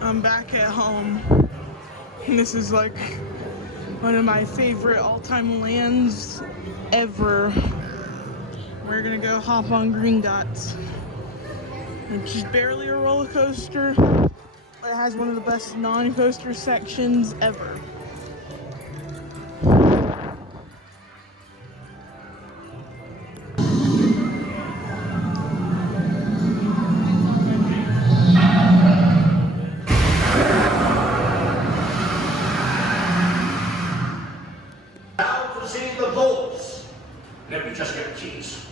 I'm back at home, and this is like one of my favorite all-time lands ever. We're gonna go hop on Gringotts, which is barely a roller coaster, but it has one of the best non-coaster sections ever. See the vaults. Let me just get the keys.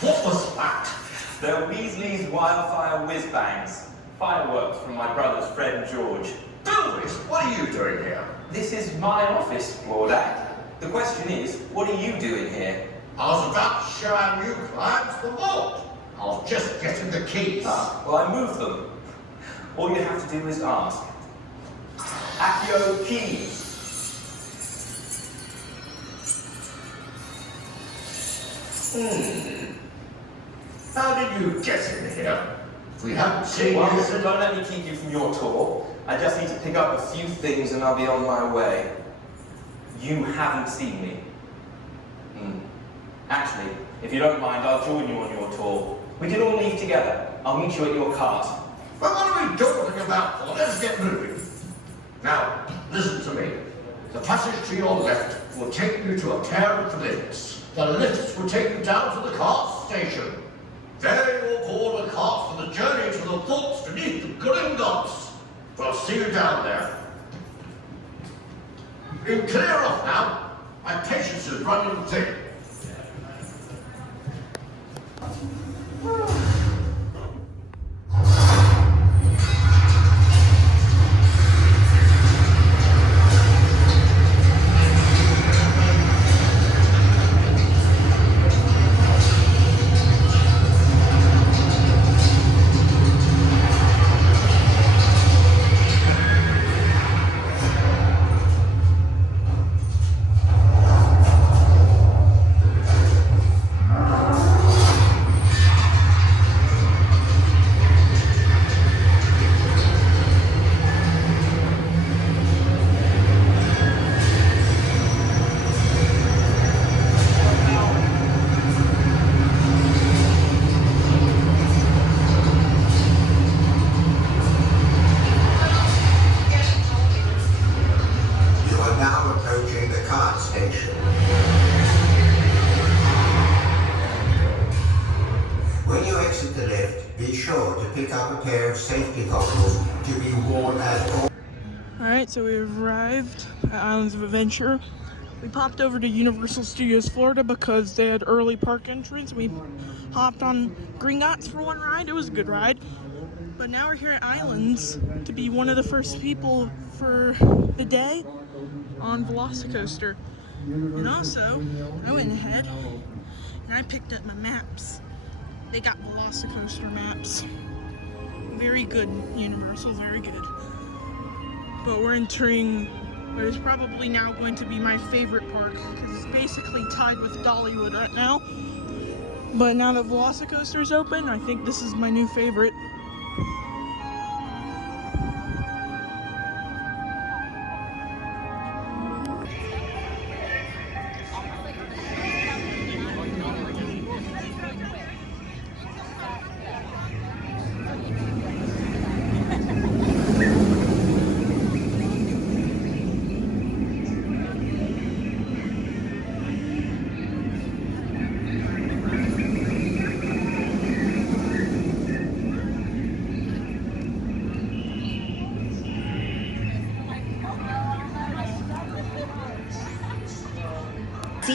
What was that? They're Weasley's Wildfire Whiz-Bangs. Fireworks from my brothers Fred and George. Elvis, what are you doing here? This is my office, Mordak. The question is, what are you doing here? I was about to show our new clients the vault. I was just getting the keys. Ah, well, I moved them. All you have to do is ask. Accio keys. How did you get in here? We haven't seen Well, you. so don't let me keep you from your tour. I just need to pick up a few things and I'll be on my way. You haven't seen me. Actually, if you don't mind, I'll join you on your tour. We can all leave together. I'll meet you at your cart. Well, what are we talking about? Well, let's get moving. Now, listen to me. The passage to your left will take you to a pair of lifts. The lifts will take you down to the cart station. There you will board a cart for the journey to the vaults beneath the Gringotts. We'll see you down there. You can clear off now. My patience is running thin. Alright, so we arrived at Islands of Adventure. We popped over to Universal Studios Florida because they had early park entrance. We hopped on Gringotts for one ride. It was a good ride. But now we're here at Islands to be one of the first people for the day on Velocicoaster. And also, I went ahead and I picked up my maps. They got Velocicoaster maps. Very good, Universal, very good. But we're entering what is probably now going to be my favorite park because it's basically tied with Dollywood right now. But now that Velocicoaster is open, I think this is my new favorite.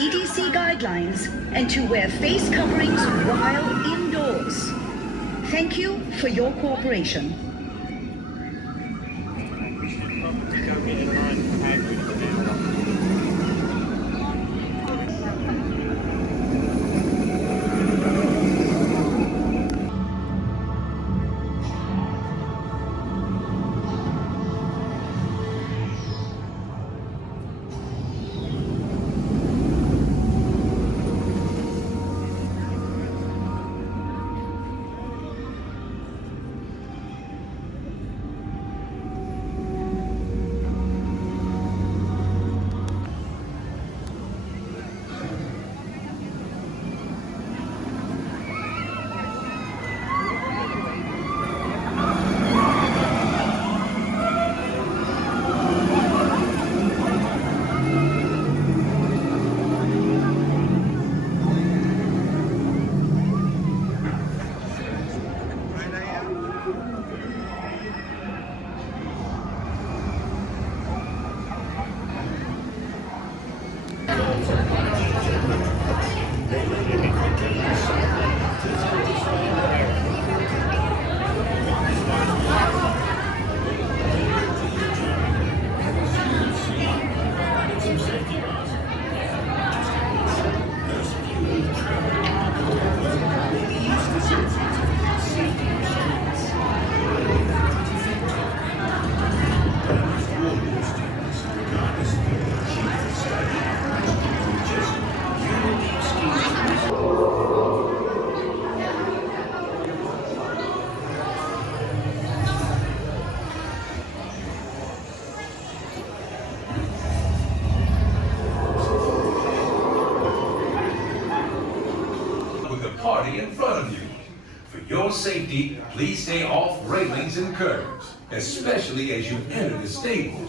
CDC guidelines and to wear face coverings while indoors. Thank you for your cooperation. Party in front of you. For your safety, please stay off railings and curbs, especially as you enter the stable.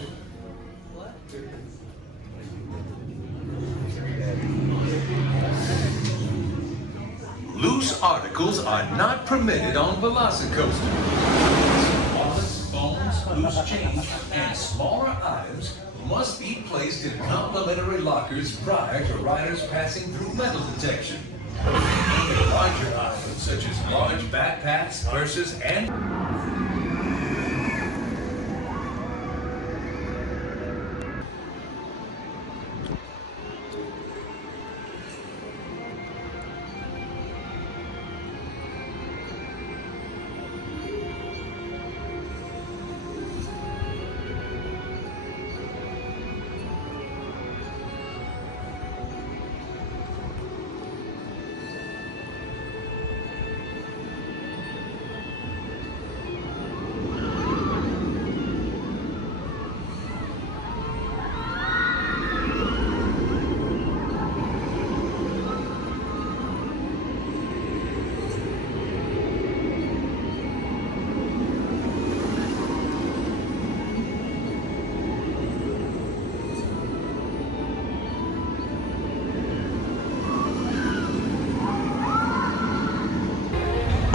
Loose articles are not permitted on Velocicoaster. Wallets, phones, loose change, and smaller items must be placed in complimentary lockers prior to riders passing through metal detection. Even larger items such as large backpacks, purses, and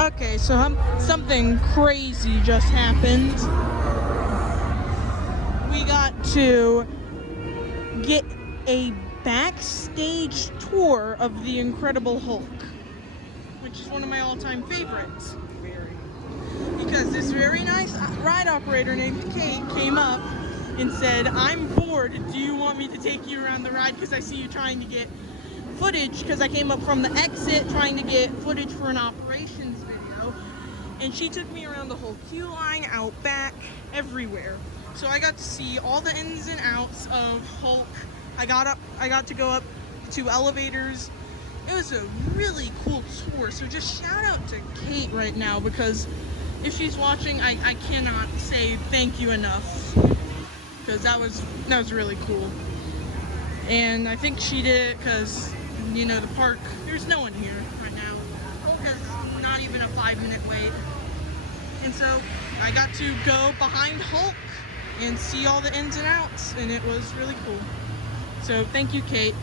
Okay, so something crazy just happened. We got to get a backstage tour of The Incredible Hulk, which is one of my all-time favorites. Because this very nice ride operator named Kate came up and said, "I'm bored, do you want me to take you around the ride because I see you trying to get footage," because I came up from the exit trying to get footage for an operations video, and she took me around the whole queue line, out back, everywhere. So I got to see all the ins and outs of Hulk. I got to go up 2 elevators. It was a really cool tour, so just shout out to Kate right now, because if she's watching, I cannot say thank you enough, because that was really cool. And I think she did it because, you know, the park, there's no one here right now. Hulk has not even a 5-minute wait. And so I got to go behind Hulk and see all the ins and outs, and it was really cool. So thank you, Kate.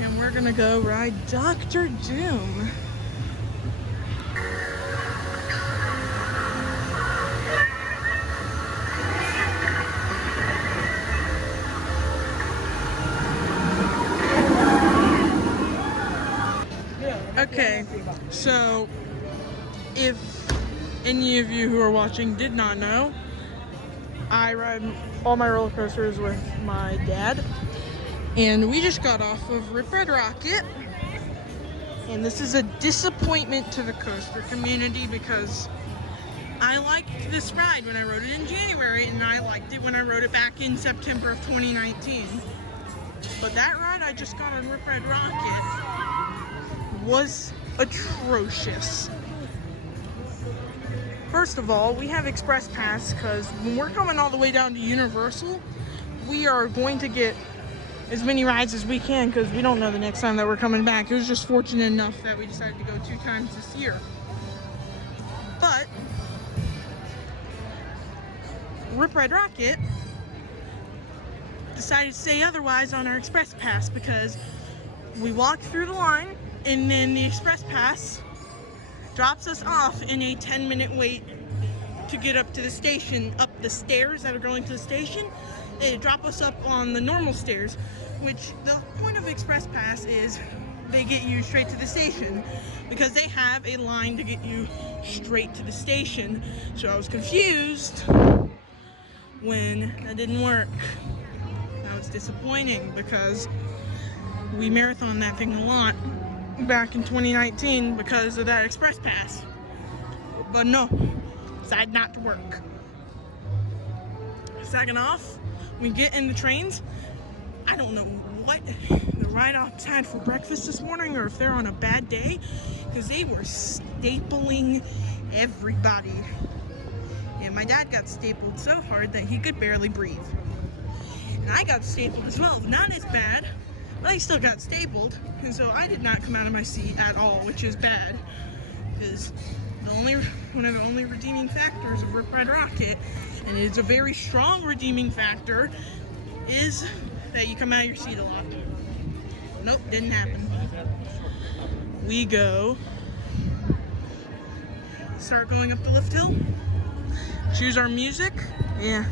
And we're gonna go ride Dr. Doom. So, if any of you who are watching did not know, I ride all my roller coasters with my dad, and we just got off of Rip Red Rocket, and this is a disappointment to the coaster community because I liked this ride when I rode it in January, and I liked it when I rode it back in September of 2019. But that ride I just got on Rip Red Rocket was atrocious. First of all, we have Express Pass because when we're coming all the way down to Universal, we are going to get as many rides as we can because we don't know the next time that we're coming back. It was just fortunate enough that we decided to go 2 times this year. But Rip Red Rocket decided to say otherwise on our Express Pass because we walked through the line and then the Express Pass drops us off in a 10-minute wait to get up to the station, up the stairs that are going to the station. They drop us up on the normal stairs, which the point of Express Pass is they get you straight to the station because they have a line to get you straight to the station. So I was confused when that didn't work. That was disappointing because we marathoned that thing a lot back in 2019 because of that Express Pass. But no, decided not to work. Second off, we get in the trains. I don't know what the ride-offs had for breakfast this morning or if they're on a bad day because they were stapling everybody. And my dad got stapled so hard that he could barely breathe. And I got stapled as well, not as bad, but I still got stapled, and so I did not come out of my seat at all, which is bad, because one of the only redeeming factors of Rip Red Rocket, and it's a very strong redeeming factor, is that you come out of your seat a lot. Nope, didn't happen. We start going up the lift hill, choose our music. Yeah,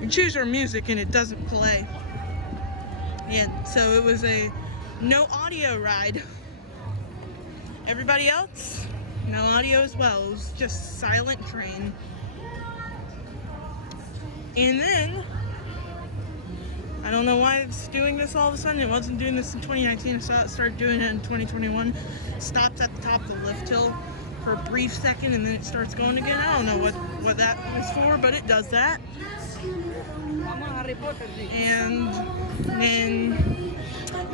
we choose our music and it doesn't play. Yeah, so it was a no audio ride. Everybody else, no audio as well. It was just silent train. And then, I don't know why it's doing this all of a sudden. It wasn't doing this in 2019. I saw it start doing it in 2021. Stops at the top of the lift hill for a brief second and then it starts going again. I don't know what that is for, but it does that. And then,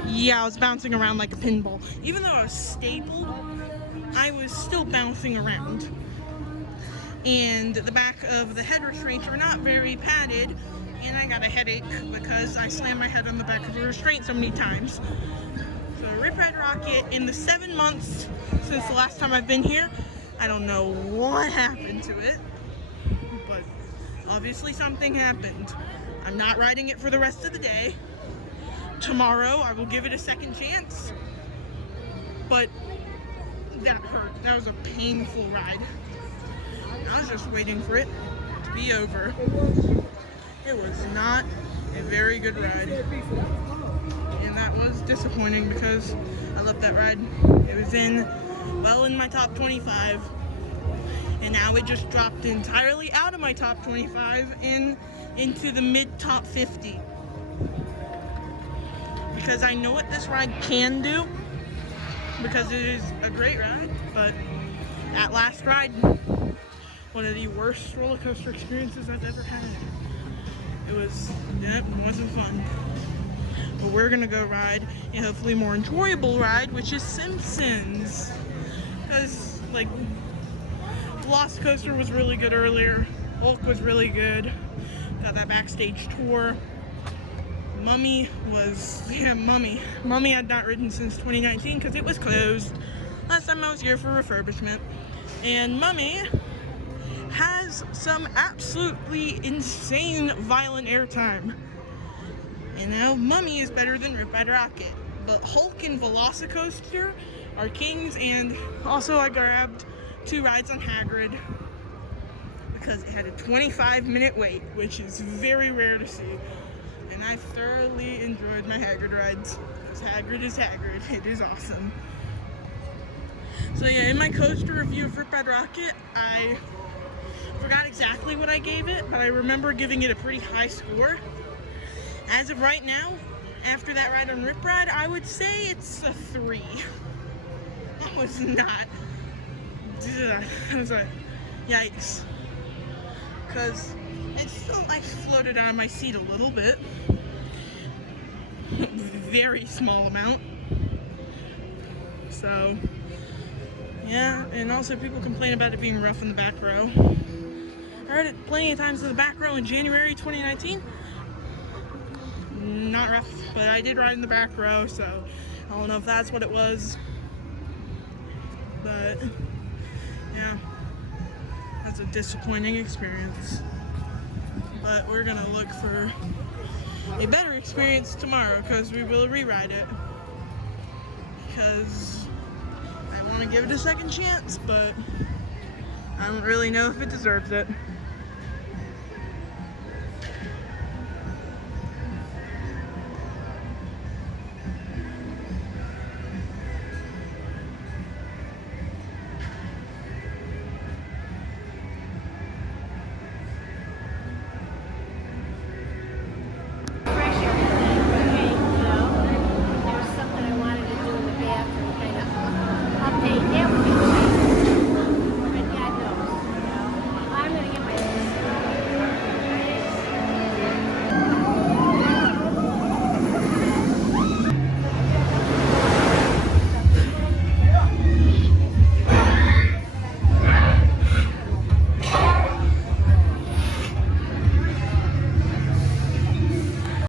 yeah, I was bouncing around like a pinball. Even though I was stapled, I was still bouncing around. And the back of the head restraints are not very padded, and I got a headache because I slammed my head on the back of the restraint so many times. So Rip Red Rocket, in the 7 months since the last time I've been here, I don't know what happened to it, but obviously something happened. I'm not riding it for the rest of the day. Tomorrow I will give it a second chance, but that hurt. That was a painful ride. I was just waiting for it to be over. It was not a very good ride. And that was disappointing because I loved that ride. It was in my top 25. And now it just dropped entirely out of my top 25 into the mid top 50. Because I know what this ride can do. Because it is a great ride. But that last ride, one of the worst roller coaster experiences I've ever had. It wasn't fun. But we're gonna go ride a hopefully more enjoyable ride, which is Simpsons. Because, like, Velocicoaster was really good earlier. Hulk was really good. Got that backstage tour. Mummy I'd not ridden since 2019 because it was closed. Last time I was here for refurbishment. And Mummy has some absolutely insane violent airtime. And now Mummy is better than Rip Red Rocket. But Hulk and Velocicoaster are kings, and also I grabbed 2 rides on Hagrid because it had a 25-minute wait, which is very rare to see. And I thoroughly enjoyed my Hagrid rides because Hagrid is Hagrid. It is awesome. So yeah, in my coaster review of Rip Ride Rockit, I forgot exactly what I gave it, but I remember giving it a pretty high score. As of right now, after that ride on Rip Ride, I would say it's a 3. That was not. That was a yikes. Because it still, I floated out of my seat a little bit. Very small amount. So, yeah, and also people complain about it being rough in the back row. I heard it plenty of times in the back row in January 2019. Not rough, but I did ride in the back row, so I don't know if that's what it was. But, yeah, that's a disappointing experience. But we're gonna look for a better experience tomorrow because we will rewrite it. Because I want to give it a second chance, but I don't really know if it deserves it.